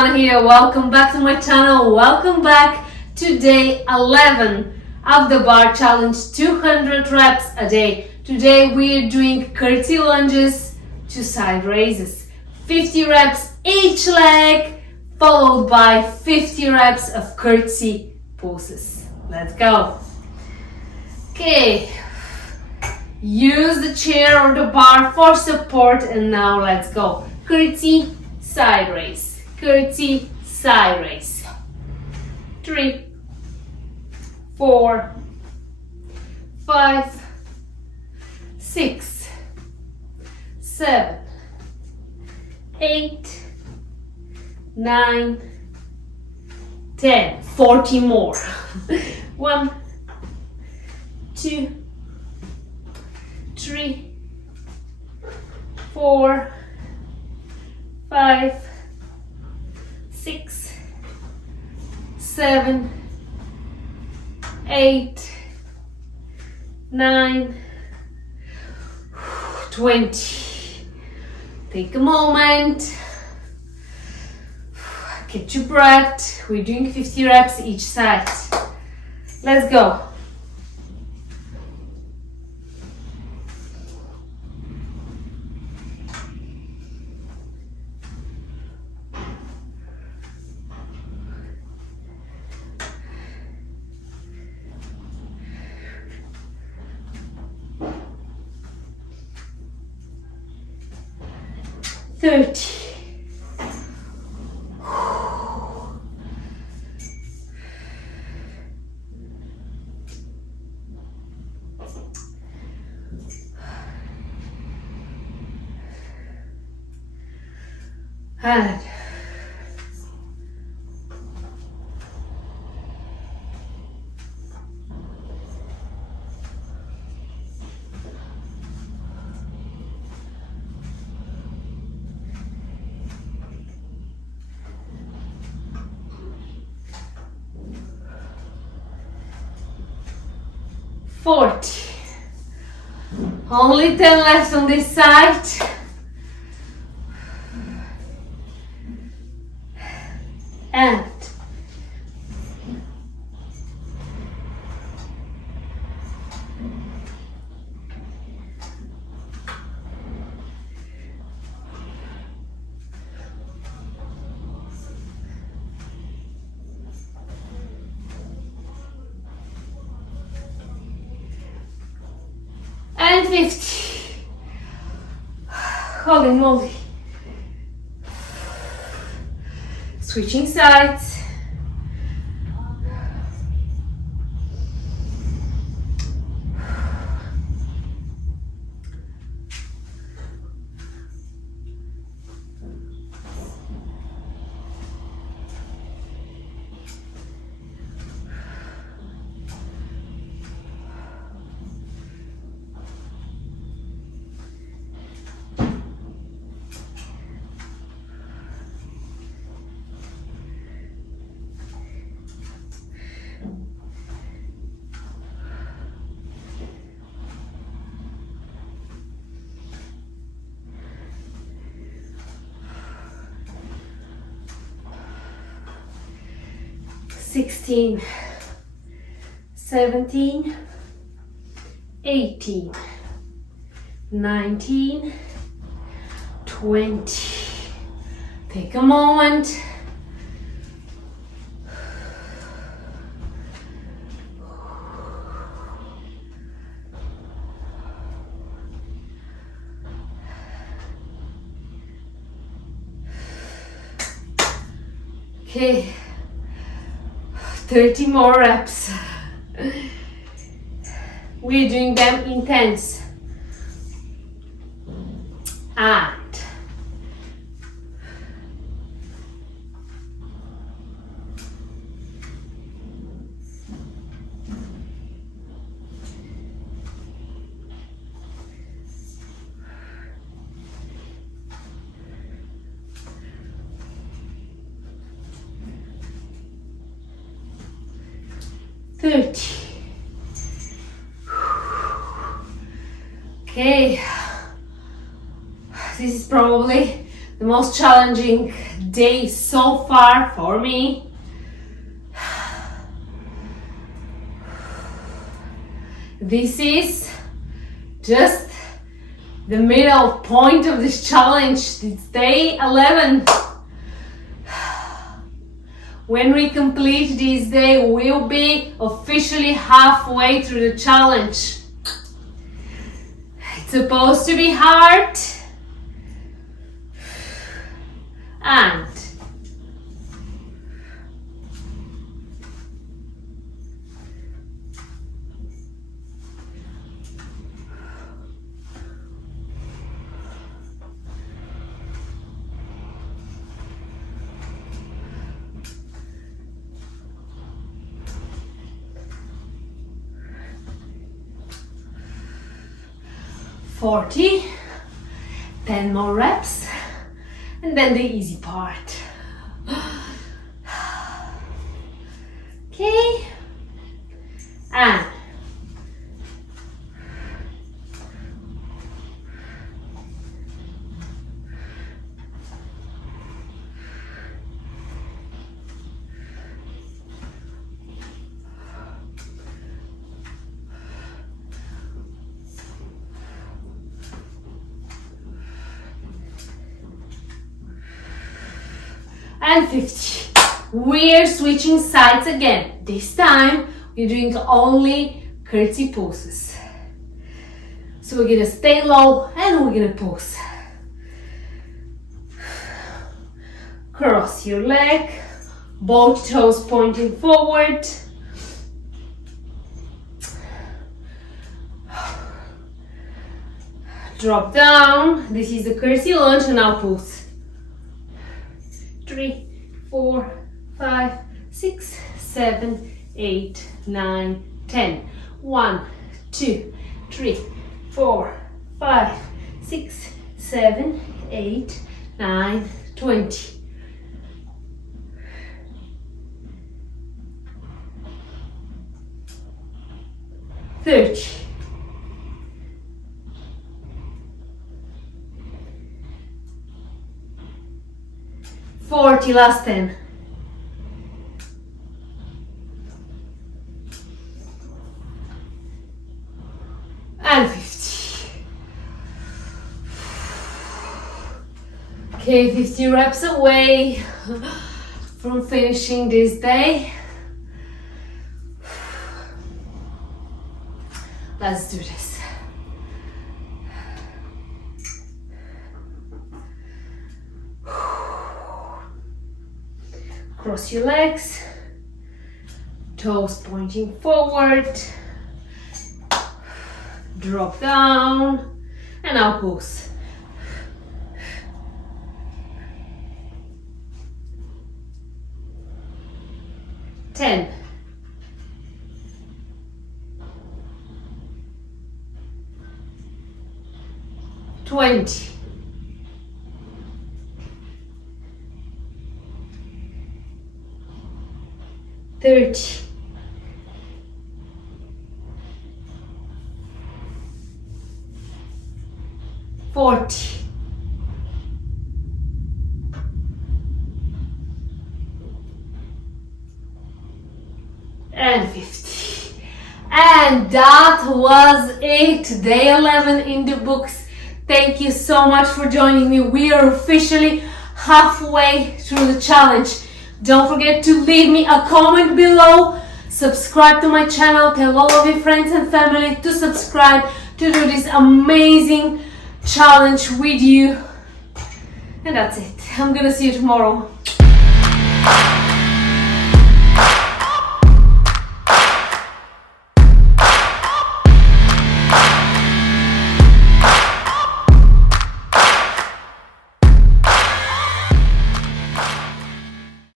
Joana here. Welcome back to my channel. Welcome back to day 11 of the bar challenge, 200 reps a day. Today we are doing curtsy lunges to side raises. 50 reps each leg, followed by 50 reps of curtsy poses. Let's go. Okay. Use the chair or the bar for support, and now let's go. Curtsy, side raise. Curtsy, side raise. 3, 4, 5, 6, 7, 8, 9, 10. 40 more. 1, 2, 3, 4, 5, 6, 7, 8, 9, 20. Take a moment. Get your breath. We're doing 50 reps each side. Let's go. And 40. Only 10 left on this side. And 50. Holy moly. Switching sides. Sixteen, 17, 18, 19, 20. Take a moment. Okay. 30 more reps. We're doing them intense. And 30. Okay, this is probably the most challenging day so far for me. This is just the middle point of this challenge. It's day 11. When we complete this day, we'll be officially halfway through the challenge. It's supposed to be hard. And (40), 10 more reps, and then the easy part. Okay, and and 50. We're switching sides again. This time we're doing only curtsy poses. So we're gonna stay low and we're gonna pose. Cross your leg, both toes pointing forward. Drop down. This is the curtsy lunge and now pose. 3, 4, 5, 6, 7, 8, 9, 10. 1, 2, 3, 4, 5, 6, 7, 8, 9, 20. $30. 40, last 10. And 50. Okay, 50 reps away from finishing this day. Let's do this. Cross your legs, toes pointing forward, drop down, and now pose. Ten. 20. 30. 40. 50. And that was it. Day 11 in the books. Thank you so much for joining me. We are officially halfway through the challenge. Don't forget to leave me a comment below. Subscribe to my channel. Tell all of your friends and family to subscribe to do this amazing challenge with you. And that's it. I'm gonna see you tomorrow.